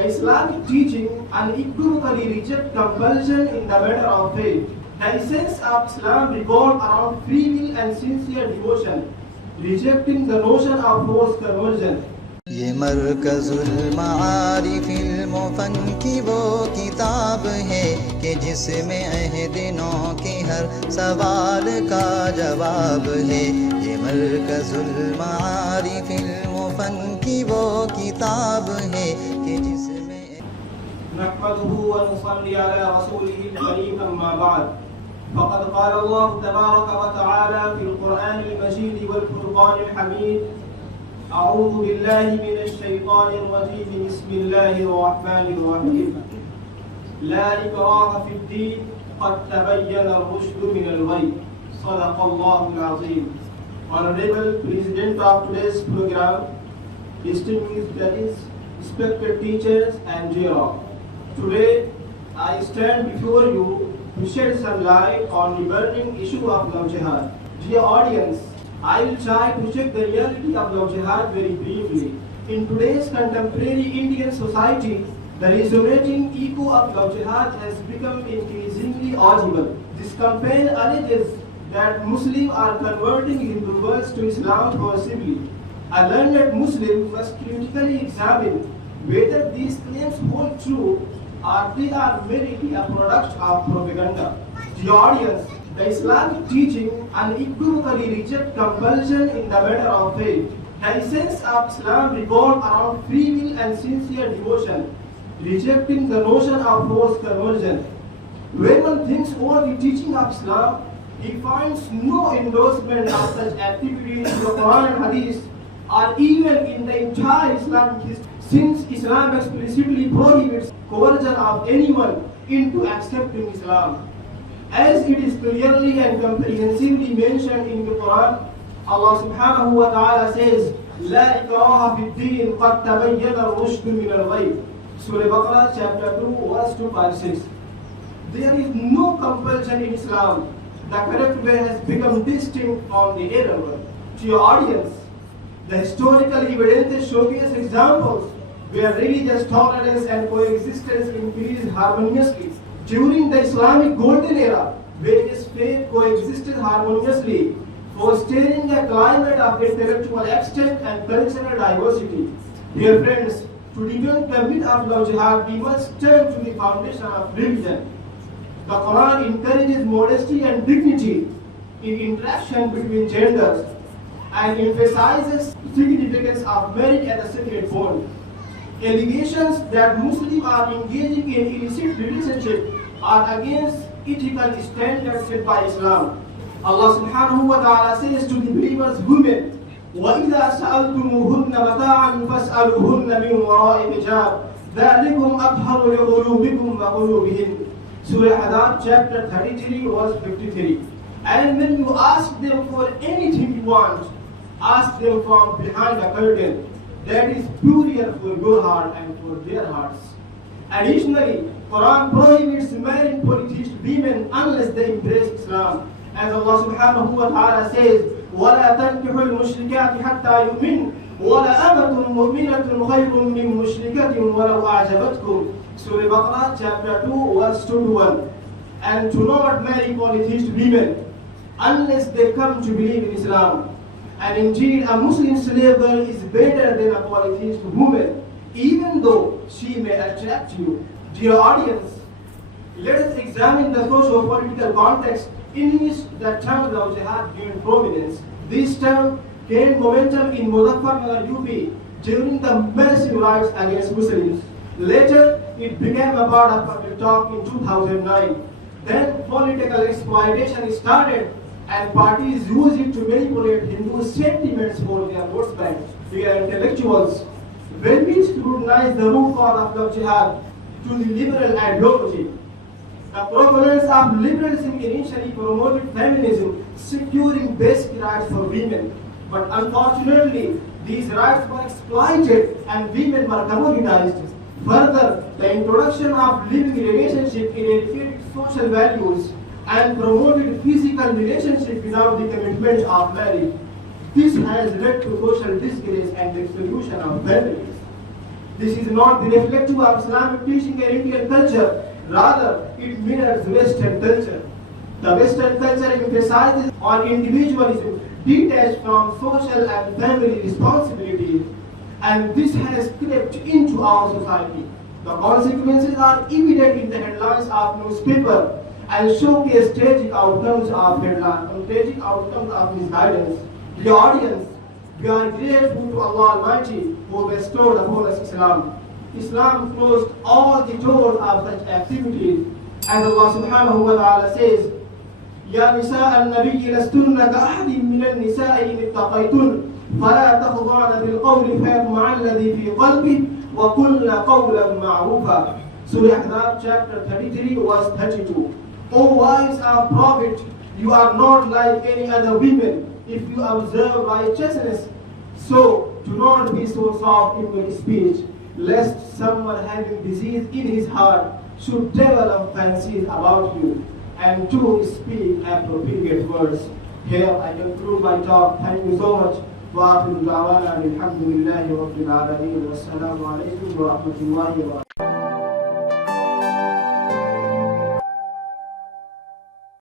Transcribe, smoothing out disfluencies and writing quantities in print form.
The Islamic teaching unequivocally rejects compulsion in the matter of faith. The essence of Islam revolves around free will and sincere devotion, rejecting the notion of forced conversion. ये मरकजुल मारिफिल मुफन की वो किताब है कि जिसमें अहदिनों के हर सवाल का जवाब है। ये मरकजुल मारिफिल मुफन की वो किताब है कि जिसमें नहमदुहु व नुसल्ली अला रसूलिहिल करीम अम्मा बाद फ़क़द क़ाल अल्लाहु तबारक व तआला फ़िल क़ुरआनिल मजीद वल फ़ुरक़ानिल Hamid أعوذ بالله من الشيطان الرجيم بسم الله الرحمن الرحيم لا إكراه في الدين قد تبين الرشد من الغي صدق الله العظيم. Honorable President of today's program, distinguished judges, respected teachers and Jihad. Today I stand before you to shed some light on the burning issue of love jihad. Dear audience, I will try to check the reality of love jihad very briefly. In today's contemporary Indian society, the resonating echo of love jihad has become increasingly audible. This campaign alleges that Muslims are converting Hindu girls to Islam forcibly. A learned Muslim must critically examine whether these claims hold true or they are merely a product of propaganda. The audience, the Islamic teaching unequivocally rejects compulsion in the matter of faith. The essence of Islam revolves around free will and sincere devotion, rejecting the notion of forced conversion. When one thinks over the teaching of Islam, he finds no endorsement of such activities in the Quran and Hadith, or even in the entire Islamic history, since Islam explicitly prohibits coercion of anyone into accepting Islam. As it is clearly and comprehensively mentioned in the Quran, Allah subhanahu wa ta'ala says, لا إكراه في الدين قد تبين الرشد من الغي. Surah Baqarah chapter 2 verse 256. There is no compulsion in Islam. The correct way has become distinct from the error one. To your audience, the historical evidences showcase examples where religious tolerance and coexistence increased harmoniously. During the Islamic Golden Era, various faiths coexisted harmoniously, fostering a climate of intellectual exchange and cultural diversity. Dear friends, to debunk the myth of love jihad, we must turn to the foundation of religion. The Quran encourages modesty and dignity in interaction between genders and emphasizes the significance of marriage as a sacred bond. Allegations that Muslims are engaging in illicit relationship are against ethical standards set by Islam. Allah subhanahu wa ta'ala says to the believers women, وَإِذَا سَأَلْتُمُوهُنَّ مَتَاعًا فَاسْأَلُوهُنَّ مِنْ وَرَاءِ حِجَابٍ ذَلِكُمْ أَطْهَرُ لِقُلُوبِكُمْ وَقُلُوبِهِنْ. Surah Hadab chapter 33 verse 53. And when you ask them for anything you want, ask them from behind a curtain. That is purer for your heart and for their hearts. Additionally, Quran prohibits marrying polytheist women unless they embrace Islam. As Allah subhanahu wa ta'ala says, وَلَا تَنْكِحُوا الْمُشْرِكَاتِ حَتَّى يُؤْمِنْ وَلَأَمَةٌ مُؤْمِنَةٌ خَيْرٌ مِّن مُشْرِكَةٍ وَلَوْ أَعْجَبَتْكُمْ. Surah Baqarah chapter 2 verse 2 to 1. And to not marry polytheist women unless they come to believe in Islam. And indeed, a Muslim slave girl is better than a polytheist woman, even though she may attract you. Dear audience, let us examine the socio-political context in which the term love jihad gained prominence. This term gained momentum in Muzaffarnagar, UP during the massive riots against Muslims. Later, it became a part of public talk in 2009. Then political exploitation started and parties use it to manipulate Hindu sentiments for their vote bank. Dear intellectuals, when we scrutinize the root cause of love jihad to the liberal ideology, the proponents of liberalism initially promoted feminism, securing basic rights for women. But unfortunately, these rights were exploited and women were commoditized. Further, the introduction of living relationship eradicated social values and promoted physical relationship without the commitment of marriage. This has led to social disgrace and the dissolution of families. This is not the reflective of Islamic teaching and Indian culture. Rather, it mirrors Western culture. The Western culture emphasizes on individualism detached from social and family responsibilities, and this has crept into our society. The consequences are evident in the headlines of newspaper and showcase tragic outcomes of misguidance. The audience, we are grateful to Allah Almighty who bestowed upon us Islam. Islam closed all the doors of such activities, and Allah subhanahu wa ta'ala says, يا نساء النبي لستن كأحد من النساء إن اتقيتن فلا تخضعن بالقول فيطمع الذي في قلبه وقلن قولا معروفا. Surah Ahzab chapter 33 verse 32. O wives of Prophet, you are not like any other women if you observe righteousness. So do not be so soft in your speech, lest someone having disease in his heart should develop fancies about you, and to speak appropriate words. Here I conclude my talk. Thank you so much. وآخر دعوانا الحمد لله رب العالمين والسلام عليكم ورحمة الله وبركاته.